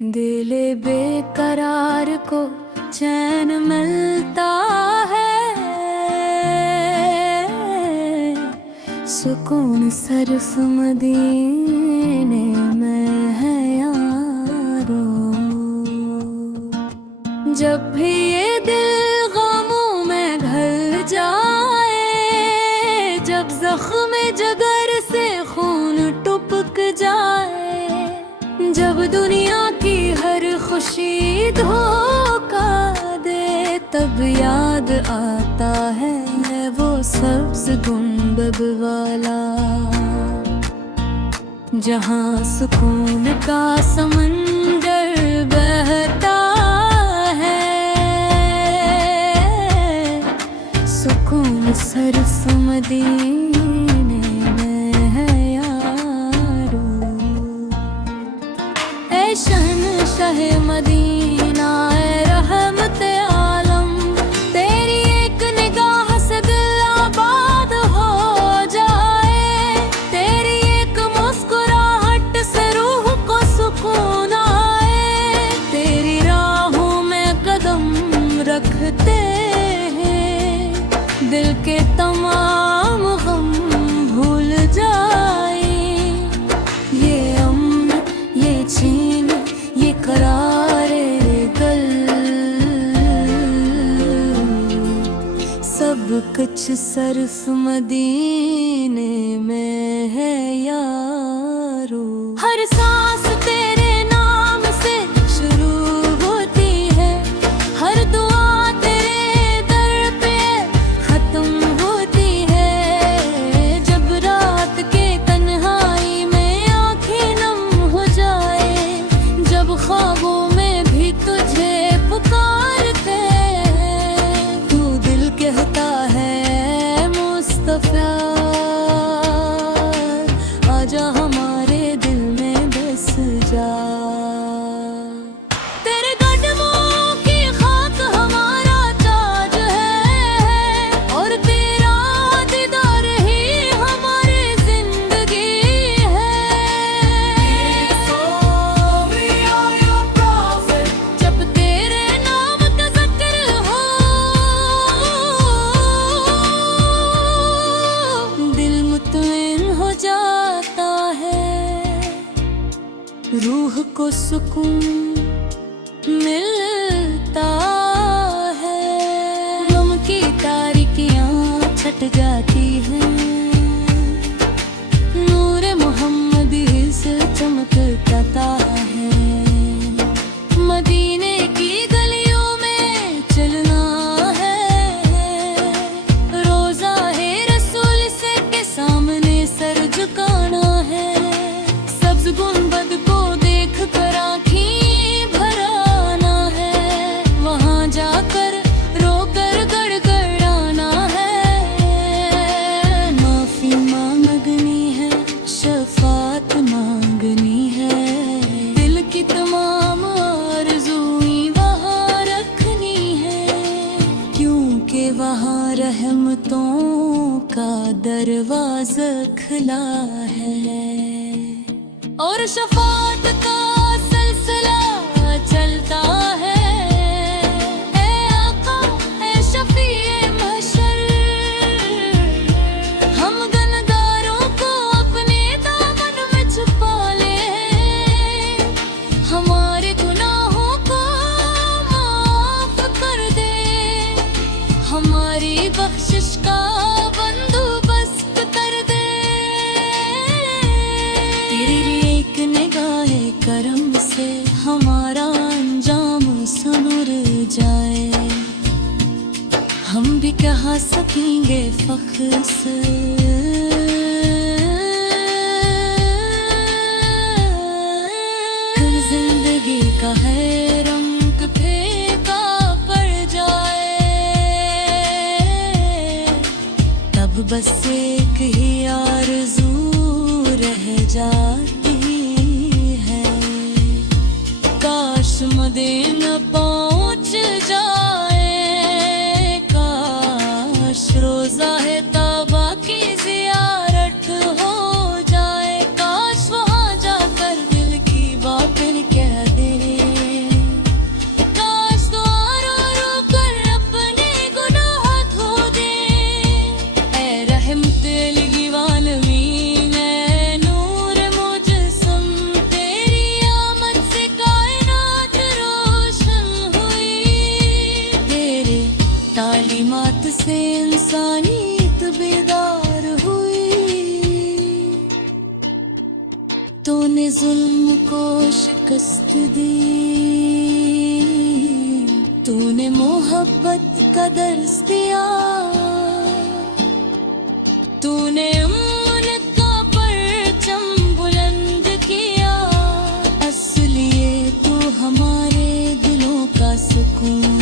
दिले बेकरार को चैन मिलता है, सुकून सिर्फ मदीने में है यारो। जब भी ये दिल गमों में ढल जाए, जब जख्म जिगर से खून टपक जाए, जब दुनिया की हर खुशी धोखा दे, तब याद आता है वो सब्ज गुंबद वाला, जहाँ सुकून का समंदर बहता है। सुकून सिर्फ मदीने में है यारो। ऐ शहंशाह मदीना, ऐ रहमत आलम, तेरी एक निगाह से दिल आबाद हो जाए, तेरी एक मुस्कुराहट से रूह को सुकून आए। तेरी राहों में कदम रखते हैं, दिल के तमाम गम भूल जाए। ये अम्न, ये चैन, ये करारे कल, सब कुछ सिर्फ मदीने में है यारो। हर सांस तेरे नाम से शुरू होती है, हर दुआ तेरे दर पे खत्म होती है। जब रात के तन्हाई में आंखें नम हो जाए, जब ख्वाबों में भी तुझे पुकारते, तू दिल कहता है मुस्तफा, आजा हमारे दिल में बस जा। तेरे कदमों की खाक हमारा ताज है, और तेरा दीदार ही हमारी जिंदगी है। जब तेरे नाम का जिक्र हो, दिल मुतमईन हो जाता है, रूह को सुकून मिलता है। गम की तारिकियां छट जाती हैं, नूर मोहम्मदी से चमकता है। मदीने की गलियों में चलना है, रोज़ा है रसूल से के सामने सर झुकाना है। सब्ज गुंबद को देख कर आँखें भराना है, वहाँ जाकर रोकर गड़गड़ाना है। माफी मांगनी है, शफात मांगनी है, दिल की तमाम आरज़ुएं वहाँ रखनी है, क्योंकि वहाँ रहमतों का दरवाज़ा खुला है, और शफात का सिलसिला चलता है। ऐ आका, ऐ शफीए महशर, हम गुनहगारों को अपने दामन में छुपा ले, हमारे गुनाहों को माफ कर दे, हमारी बख्शिश का बंदोबस्त कर दे। तेरी एक निगाहे करम से हमारा अंजाम संवर जाए, हम भी कहा सकेंगे फख्र से। कल जिंदगी का है रंग फीका पड़ जाए, तब बस एक ही आरज़ू रह जाती है, काश मदीना पहुंच जाए, काश रोज़ा है तौबा की ज़ियारत हो जाए, काश वहाँ जाकर दिल की बातें कह दे। साथ दी। तूने मोहब्बत का दर्स दिया, तूने अमन का परचम बुलंद किया। असलिए तू हमारे दिलों का सुकून।